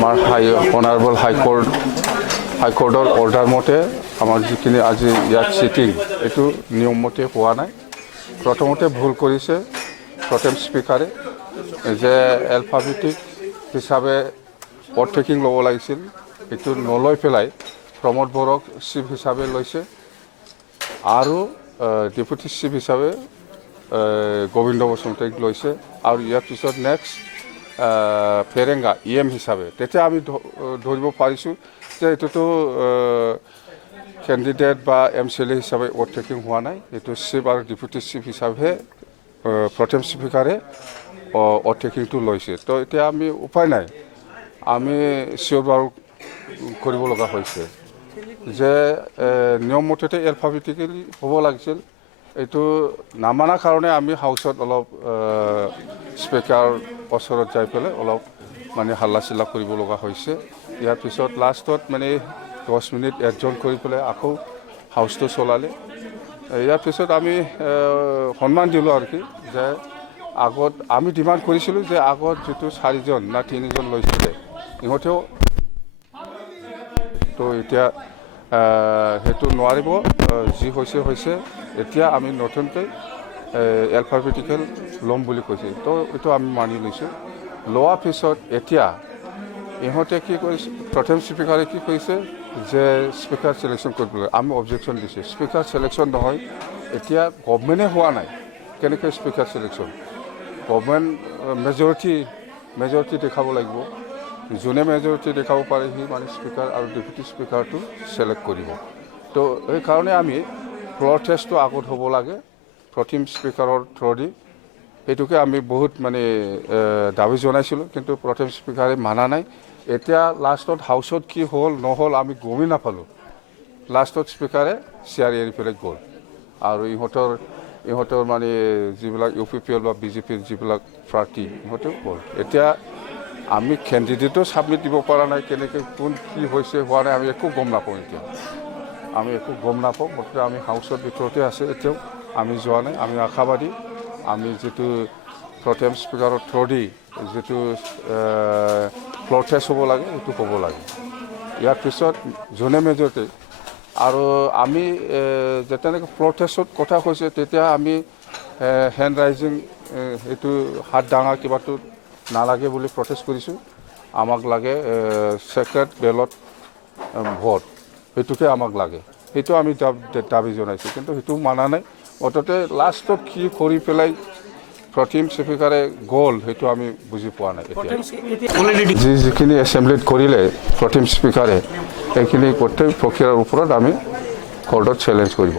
আমাৰ honourable হাইকোৰ্টৰ order মতে আমাৰ যিখিনি আজি ইয়াত চিটিং এইটো নিয়ম মতে হোৱা নাই। প্ৰথমতে ভুল কৰিছে প্ৰথম স্পীকাৰে যে এলফাবেটিক হিচাপে ওভাৰটেকিং ল'ব লাগিছিল, এইটো নলৈ পেলাই প্ৰমোদ বড়োক চিফ হিচাপে লৈছে আৰু ডেপুটি চিফ হিচাপে গোবিন্দ বসুমতাৰীক লৈছে আৰু ইয়াৰ পিছত নেক্সট ফেৰেংগা EM হিচাপে। তেতিয়া আমি ধৰিব পাৰিছোঁ যে এইটোতো কেণ্ডিডেট বা MCLA হিচাপে ওভাৰটেকিং হোৱা নাই, এইটো চিফ আৰু ডেপুটি চিফ হিচাপেহে প্ৰথম স্পীকাৰে ওভাৰটেকিংটো লৈছে। তো এতিয়া আমি উপায় নাই, আমি চিঞৰ বাৰ কৰিব লগা হৈছে যে নিয়ম মতে এলফাবেটিকেলি হ'ব লাগিছিল। এইটো নামানাৰ কাৰণে আমি হাউচত অলপ স্পীকাৰ ওচৰত যাই পেলাই অলপ মানে হাল্লা চিল্লা কৰিব লগা হৈছে। ইয়াৰ পিছত লাষ্টত মানে 10 মিনিট এডজন কৰি পেলাই আকৌ হাউচটো চলালে। ইয়াৰ পিছত আমি সন্মান দিলোঁ আৰু কি যে আগত আমি ডিমাণ্ড কৰিছিলোঁ যে আগত যিটো 4জন না 3জন লৈছিলে ইহঁতেও, তো এতিয়া সেইটো নোৱাৰিব, যি হৈছে। এতিয়া আমি নতুনকৈ এলফাবেটিকেল ল'ম বুলি কৈছে, তো এইটো আমি মানি লৈছোঁ। লোৱাৰ পিছত এতিয়া ইহঁতে কি কৰিছে, প্ৰথম স্পীকাৰে কি কৈছে যে স্পীকাৰ চিলেকশ্যন কৰিব লাগে। আমি অবজেকশ্যন দিছোঁ, স্পীকাৰ চিলেকশ্যন নহয়, এতিয়া গভৰ্ণমেণ্টে হোৱা নাই, কেনেকৈ স্পীকাৰ চিলেকশ্যন? গভৰ্ণমেণ্ট মেজৰিটি দেখাব লাগিব। যোনে মেজৰিটি দেখাব পাৰে সি মানে স্পীকাৰ আৰু ডেপুটি স্পীকাৰটো চিলেক্ট কৰিব। তো সেইকাৰণে আমি ফ্ল'ৰ টেষ্টটো আগত হ'ব লাগে প্ৰথম স্পীকাৰৰ থ্ৰুদি। সেইটোকে আমি বহুত মানে দাবী জনাইছিলোঁ, কিন্তু প্ৰথম স্পীকাৰে মানা নাই। এতিয়া লাষ্টত হাউচত কি হ'ল নহ'ল আমি গমেই নাপালোঁ। লাষ্টত স্পীকাৰে চেয়াৰ এৰি পেলাই গ'ল আৰু ইহঁতৰ মানে যিবিলাক UPPL বা BJPৰ যিবিলাক প্ৰাৰ্থী ইহঁতেও গ'ল। এতিয়া আমি কেণ্ডিডেটো ছাবমিট দিব পৰা নাই, কেনেকৈ কোন কি হৈছে হোৱা নাই আমি একো গম নাপাওঁ। এতিয়া আমি একো গম নাপাওঁ, মুঠতে আমি হাউচৰ ভিতৰতে আছে, এতিয়াও আমি যোৱা নাই। আমি আশাবাদী আমি যিটো প্ৰথম স্পীকাৰৰ থ্ৰুদি যিটো ফ্ল'ৰ টেষ্ট হ'ব লাগে সেইটো হ'ব লাগে। ইয়াৰ পিছত যোনে মেজৰিটি আৰু আমি যেতিয়ালৈকে ফ্ল'ৰ টেষ্টত কথা কৈছে তেতিয়া আমি হেণ্ড ৰাইজিং এইটো হাত দাঙা কিবাটো নালাগে বুলি প্ৰটেষ্ট কৰিছোঁ। আমাক লাগে ছেক্ৰেট বেলট ভোট, সেইটোকে আমাক লাগে, সেইটো আমি দাবী জনাইছোঁ, কিন্তু সেইটো মানা নাই। অততে লাষ্টত কি কৰি পেলাই প্ৰথম স্পীকাৰে গ'ল সেইটো আমি বুজি পোৱা নাই। এতিয়া যিখিনি এছেম্বলিত কৰিলে প্ৰথম স্পীকাৰে সেইখিনি গোটেই প্ৰক্ৰিয়াৰ ওপৰত আমি কোৰ্টত চেলেঞ্জ কৰিব।